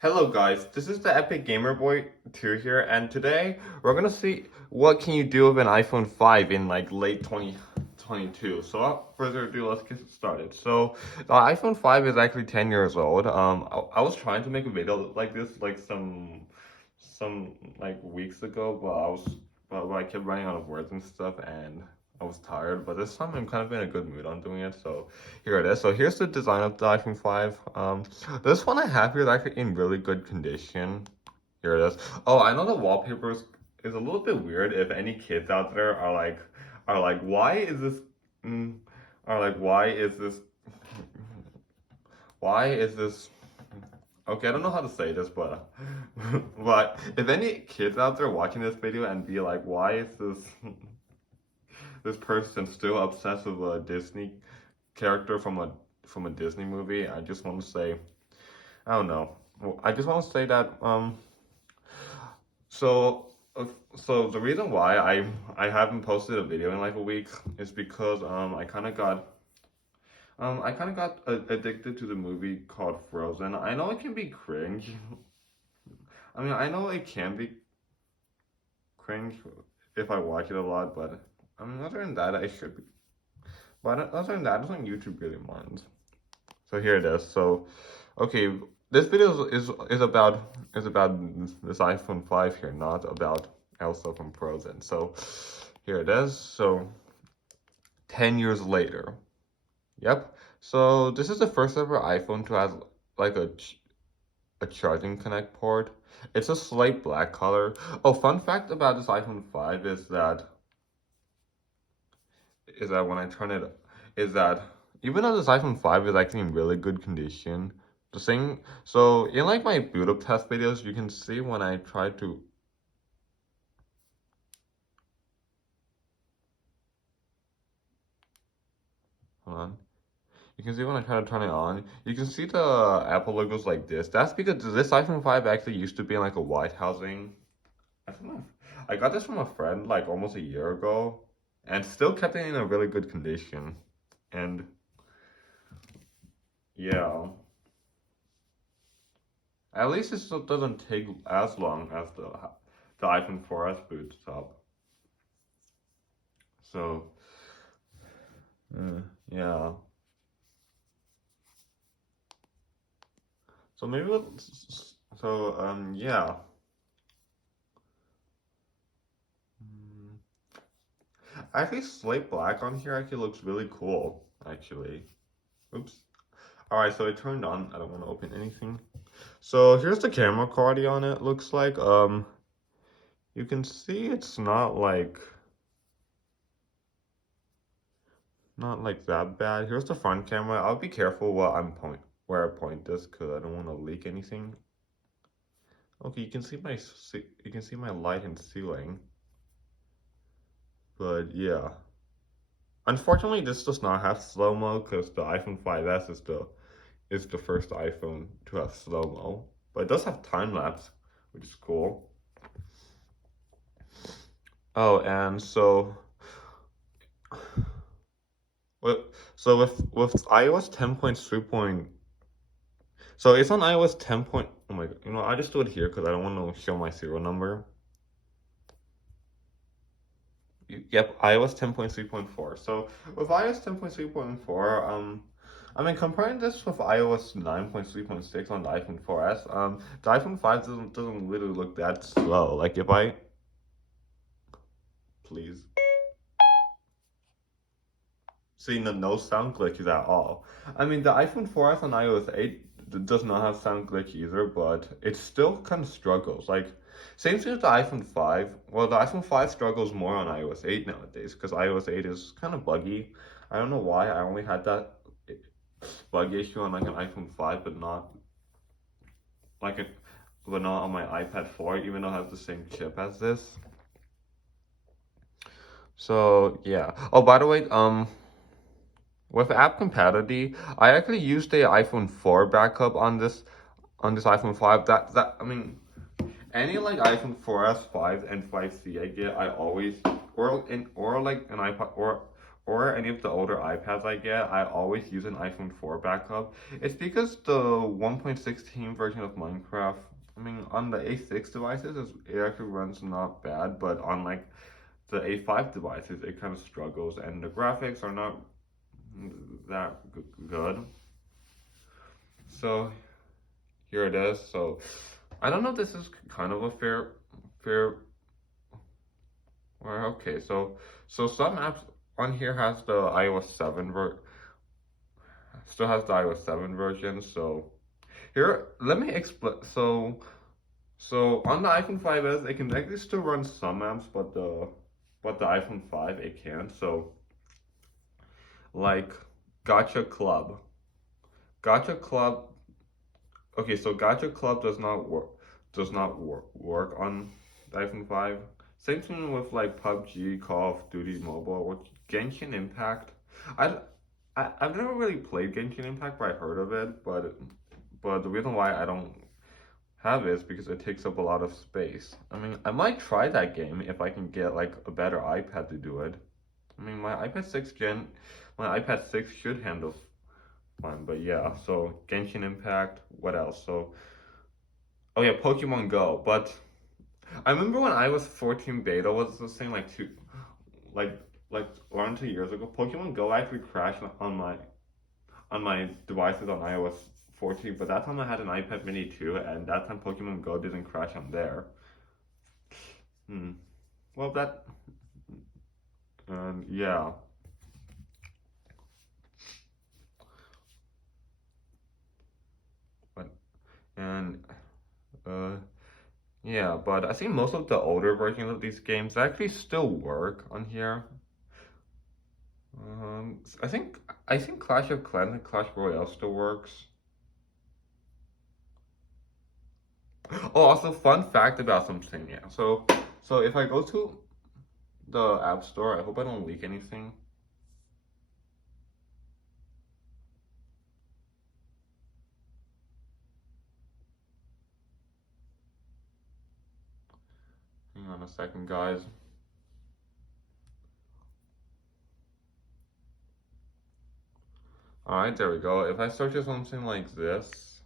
Hello guys, this is the Epic Gamer Boy 2 here, and today we're gonna see what can you do with an iPhone 5 in like late 2022. So without further ado, let's get started. So the iPhone 5 is actually 10 years old. I was trying to make a video like this like some like weeks ago, but I kept running out of words and stuff, and I was tired. But this time I'm kind of in a good mood on doing it, so here it is. So here's the design of the iPhone 5. This one I have here is actually in really good condition. Here it is. Oh, I know the wallpaper is a little bit weird. If any kids out there are like, why is this? Mm, are like, why is this? Okay, I don't know how to say this, but but if any kids out there watching this video and be like, why is this person still obsessed with a Disney character from a Disney movie? I just want to say, I don't know. Well, I just want to say that so so the reason why I haven't posted a video in like a week is because I kind of got addicted to the movie called Frozen. I know it can be cringe. I mean, I know it can be cringe if I watch it a lot, but I mean, other than that, I should be. But other than that, I don't think YouTube really minds. So here it is. So, okay, this video is about this iPhone 5 here, not about Elsa from Frozen. So here it is. So 10 years later. Yep. So this is the first ever iPhone to have like a charging connect port. It's a slight black color. Oh, fun fact about this iPhone 5 is that when I turn it, is that even though this iPhone 5 is actually in really good condition, the thing, so in like my boot up test videos, you can see when I try to, hold on, you can see when I try to turn it on, you can see the Apple logos like this. That's because this iPhone 5 actually used to be in like a white housing. I don't know. I got this from a friend like almost a year ago and still kept it in a really good condition. And yeah. At least it still doesn't take as long as the iPhone 4S boots up. So, yeah. So maybe yeah. Mm, Actually, slate black on here actually looks really cool. Actually, oops. All right, so it turned on. I don't want to open anything. So here's the camera quality on it. Looks like you can see it's not like that bad. Here's the front camera. I'll be careful where I point this because I don't want to leak anything. Okay, you can see my light and ceiling. But yeah. Unfortunately, this does not have slow-mo because the iPhone 5S is the first iPhone to have slow-mo. But it does have time lapse, which is cool. Oh, and with with iOS 10.3 so it's on iOS 10 point. Oh my god, I just do it here because I don't want to show my serial number. Yep, iOS 10.3.4. So with iOS 10.3.4, I mean comparing this with iOS 9.3.6 on the iPhone 4S, the iPhone 5 doesn't really look that slow. Like if I please see no sound glitches at all. I mean the iPhone 4S on iOS 8 does not have sound glitch either, but it still kind of struggles. Like same thing with the iPhone 5. Well, the iPhone 5 struggles more on iOS 8 nowadays because iOS 8 is kind of buggy. I don't know why. I only had that bug issue on like an iPhone 5, but not like it, but not on my iPad 4, even though it has the same chip as this. So yeah. Oh, by the way, with app compatibility, I actually used the iPhone 4 backup on this iPhone 5. That I mean, any like iPhone 4S, 5, and 5C I get, I always or like an iPod or any of the older iPads I get, I always use an iPhone 4 backup. It's because the 1.16 version of Minecraft, I mean, on the A6 devices, it actually runs not bad, but on like the A5 devices, it kind of struggles, and the graphics are not that good. So here it is. So I don't know if this is kind of a fair. Well, okay, so some apps on here has the iOS 7 still has the iOS 7 version. So here, let me explain. So on the iPhone 5s, it can actually still run some apps, but the iPhone 5 it can't. So like Gotcha Club, Gotcha Club. Okay, so Gotcha Club does not work on the iPhone 5. Same thing with like PUBG, Call of Duty Mobile, or Genshin Impact. I, I've never really played Genshin Impact, but I heard of it. But the reason why I don't have it is because it takes up a lot of space. I mean, I might try that game if I can get like a better iPad to do it. I mean, my iPad 6 should handle fine. But yeah, so Genshin Impact. What else? So oh yeah, Pokemon Go. But I remember when iOS 14 beta was the same, like like 1 or 2 years ago. Pokemon Go actually crashed on my devices on iOS 14, but that time I had an iPad Mini too, and that time Pokemon Go didn't crash on there. Hmm. Well, yeah, but and uh yeah, but I think most of the older versions of these games actually still work on here. I think Clash of Clans and Clash Royale still works. Oh, also fun fact about something, yeah. So if I go to the App Store, I hope I don't leak anything. Hang on a second, guys. All right, there we go. If I search for something like this,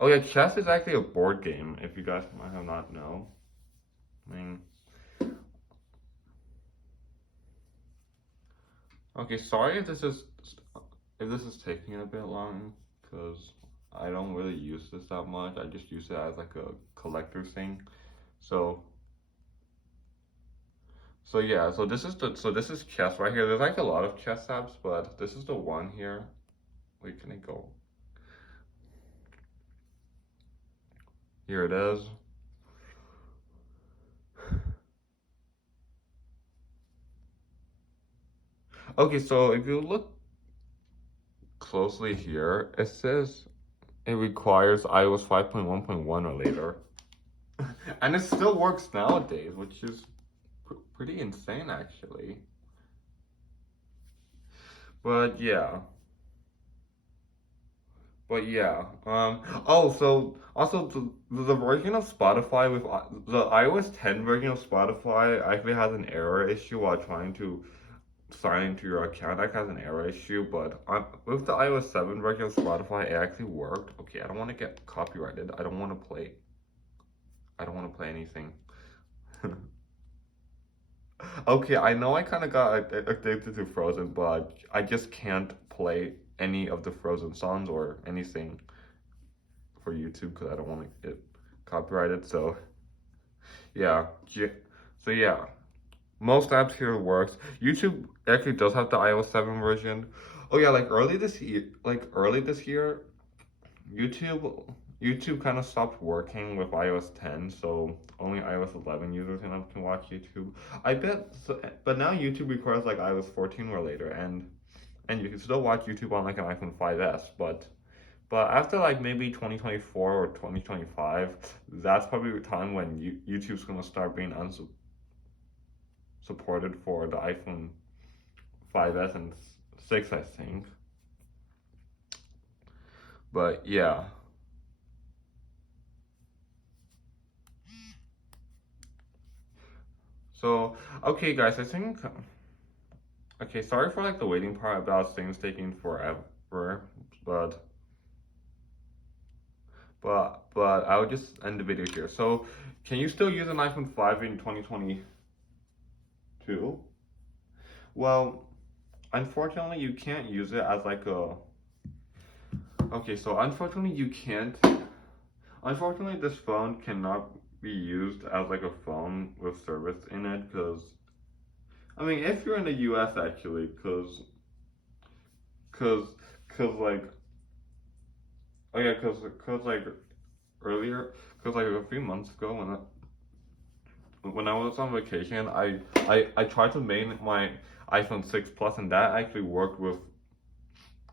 oh yeah, chess is actually a board game. If you guys might have not know, I mean, okay, sorry if this is taking a bit long, because I don't really use this that much. I just use it as like a collector thing. So so yeah, so this is chess right here. There's like a lot of chess apps, but this is the one here. Wait, can I go? Here it is. Okay, so if you look closely here, it says it requires iOS 5.1.1 or later. And it still works nowadays, which is pretty insane actually. But yeah. But yeah. Oh, so also the version of Spotify with the iOS 10 version of Spotify actually has an error issue while trying to sign into your account. That has an error issue, but with the iOS 7 version of Spotify, it actually worked. Okay, I don't want to get copyrighted. I don't want to play. I don't want to play anything. Okay, I know I kind of got addicted to Frozen, but I just can't play any of the Frozen songs or anything for YouTube because I don't want to get copyrighted. So yeah, so yeah, most apps here works. YouTube actually does have the iOS 7 version. Oh yeah, like early this year, YouTube YouTube kind of stopped working with iOS 10, so only iOS 11 users can watch YouTube. I bet, so, but now YouTube requires like iOS 14 or later, and you can still watch YouTube on like an iPhone 5s, but after like maybe 2024 or 2025, that's probably the time when YouTube's gonna start being unsupported for the iPhone 5s and 6, I think. But yeah. So, okay, guys, I think. Okay, sorry for like the waiting part about things taking forever, but but I'll just end the video here. So, can you still use an iPhone 5 in 2022? Well, unfortunately, you can't use it as like a. Okay, so unfortunately, you can't. Unfortunately, this phone cannot be used as like a phone with service in it, because I mean, if you're in the US actually, cause, cause like, oh yeah, cause like earlier, cause like a few months ago when I was on vacation, I tried to make my iPhone 6 Plus, and that actually worked with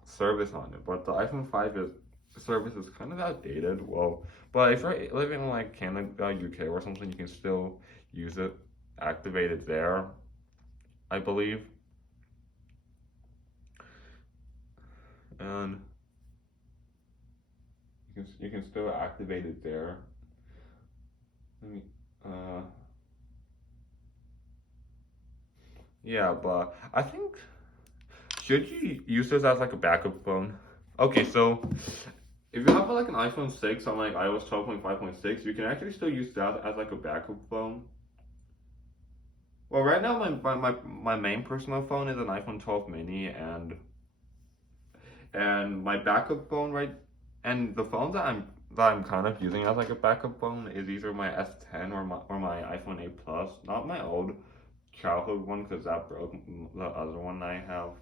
service on it. But the iPhone 5 is service is kind of outdated. Well, but if you're living in like Canada, UK, or something, you can still use it, activate it there, I believe, and you can still activate it there. Let me, uh, yeah, but I think should you use this as like a backup phone? Okay, so if you have like an iPhone 6 on like iOS 12.5.6, you can actually still use that as like a backup phone. Well, right now my main personal phone is an iPhone 12 mini, and my backup phone and the phone that I'm kind of using as like a backup phone is either my S10 or my iPhone 8 Plus, not my old childhood one because that broke. The other one I have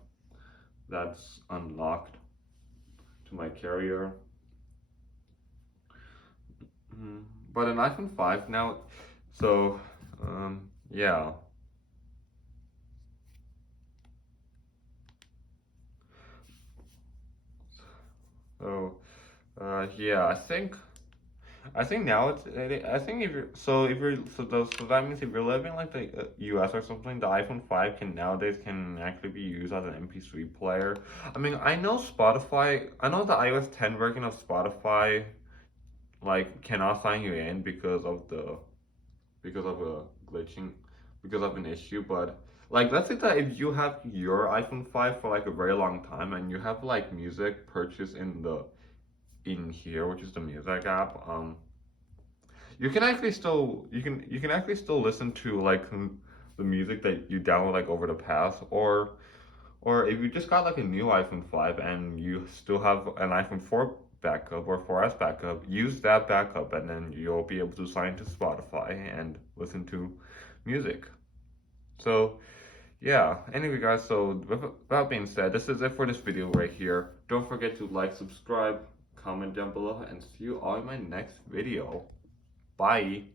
that's unlocked to my carrier. Mhm. But an iPhone 5 now, so yeah. So yeah, I think now I think if that means if you're living like the US or something, the iPhone 5 can nowadays can actually be used as an MP3 player. I mean, I know the iOS 10 version of Spotify like cannot sign you in because of a glitching because of an issue, but like let's say that if you have your iPhone 5 for like a very long time and you have like music purchased in here, which is the music app, you can actually still listen to like the music that you download like over the past, or if you just got like a new iPhone 5 and you still have an iPhone 4 backup or 4S backup, use that backup and then you'll be able to sign to Spotify and listen to music. So yeah, anyway guys, so with that being said, this is it for this video right here. Don't forget to like, subscribe, comment down below, and see you all in my next video. Bye.